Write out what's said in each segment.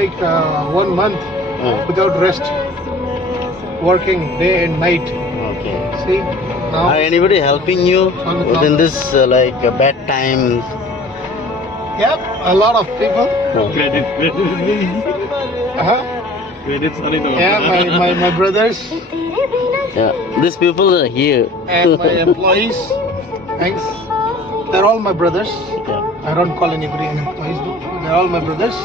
Like 1 month without rest, working day and night. Okay. See now. Are anybody helping you within this bad times? Yep, a lot of people. Credit. Uh-huh. Credit sorry no. Yeah, my brothers Yeah, these people are here. and my employees. Thanks. They're all my brothers. Yeah. I don't call anybody an employees. They're all my brothers.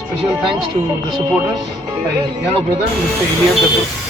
Special thanks to the supporters. My younger brother, Mr. Ilya.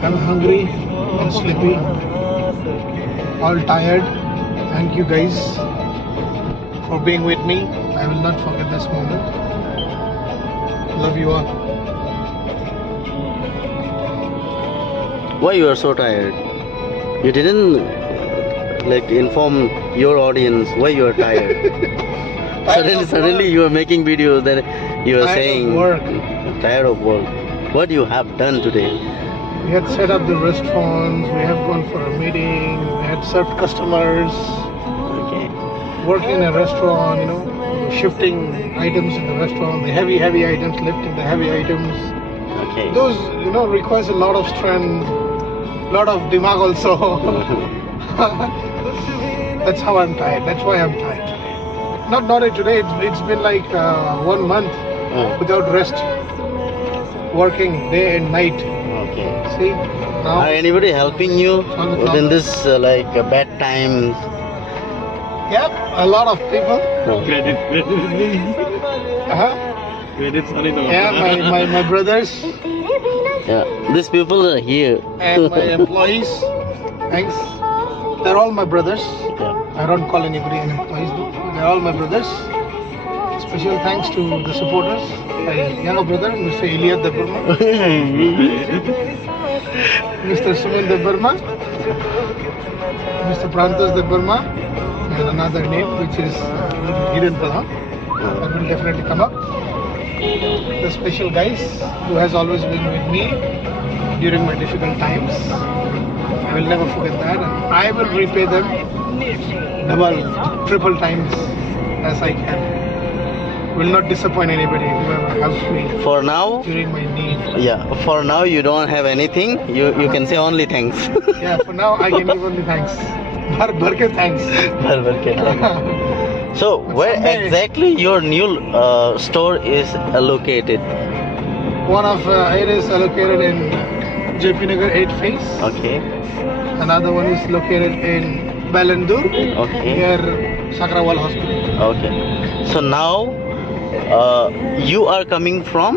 I'm hungry, I'm sleepy, all tired. Thank you guys for being with me. I will not forget this moment. Love you all. Why you are so tired? You didn't inform your audience why you are tired. Suddenly you are making videos that you are saying tired of work. What you have done today? We had set up the restaurants, we have gone for a meeting, we had served customers, Okay. working in a restaurant, shifting items in the restaurant, the heavy items, lifting the heavy items. Okay. Those, requires a lot of strength, lot of dimag also. That's how I'm tired. That's why I'm tired today. Not today. It's been like 1 month without rest, working day and night. Okay. See now. Are anybody helping you within this bad times? Yep, a lot of people. Credit. Uh-huh. Credit sorry no. Yeah, my brothers Yeah, these people are here. and my employees. Thanks. They're all my brothers. Yeah. I don't call anybody an employees. They're all my brothers. Special thanks to the supporters. My younger brother, Mr. Ilya Deburma, Mr. Suman Deburma, Mr. Prantas Deburma, and another name which is hidden for now. That will definitely come up. The special guys who has always been with me during my difficult times. I will never forget that, and I will repay them double, triple times as I can. Will not disappoint anybody whoever helps me For now, during my need. yeah. For now, you don't have anything. You can say only thanks. Yeah, for now I can give only thanks. Bhar ke thanks. So, where someday- exactly your new store is located? One of it is located in JP Nagar 8 phase. Okay. Another one is located in Balandur Okay. near Sakrawal Hospital. Okay. So now, you are coming from?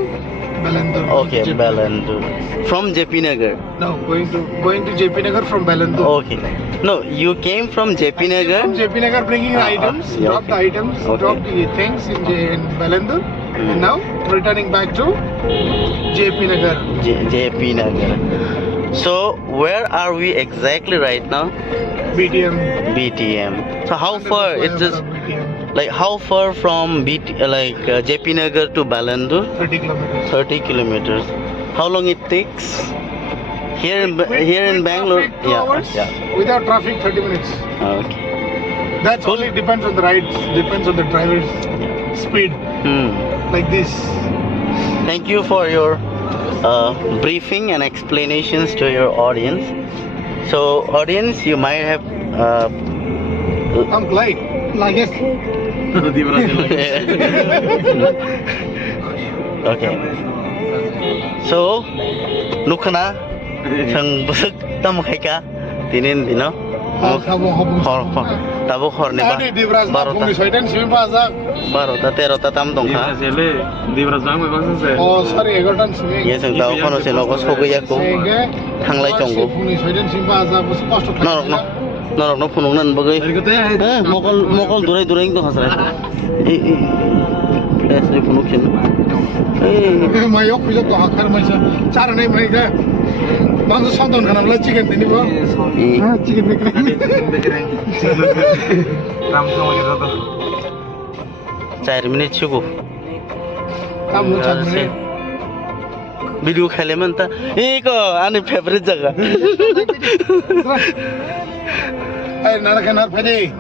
Balandur. Okay, JP. Balandur. From JP Nagar. No, going to JP Nagar from Balandur. Okay. No, you came from JP Nagar. From JP Nagar bringing items, yeah, drop the okay. items, Okay. drop the things in Balandur, and now returning back to JP Nagar. JP Nagar. So where are we exactly right now? BTM. BTM. So how far it is? BTM. How far from JP Nagar to Balandur? 30 kilometers. 30 kilometers. How long it takes? Here in Bangalore? Traffic, 2 hours. Yeah. Without traffic, 30 minutes. Okay. That's only depends on the rides, depends on the driver's speed. Like this. Thank you for your briefing and explanations to your audience. So audience, you might have I'm like it. Okay. So nukana sang busuk tamo khaika tinin Kamu hobung. Hor tabo horni ba. Tadi di beras Barota. bung disoidan sih pazak. 12টা 13টা tam dong Di ha. Sele, di Brasang memang selesai. Oh sorry, egotan sih. Ye जों दाउ खनसे न'खौ सौगैयाखौ थांलाय जंगौ Bung disoidan sih pazak, bos kos tuh. नरकनो फुनुंनान बगै Dari kota ya. मकल दुराय दुराय दं हासरा ए एसरे फुनुखिन Mayok bisa tuh akar macam cara nih mereka. Bangsa santan kan abla chicken ini bro. Ah chicken bekereng. Ram sama kita tuh. 4 minute सिगौ Kamu cakap. Video खाले मन त एक आने favourite जग्गा Eh, nara kenar pede.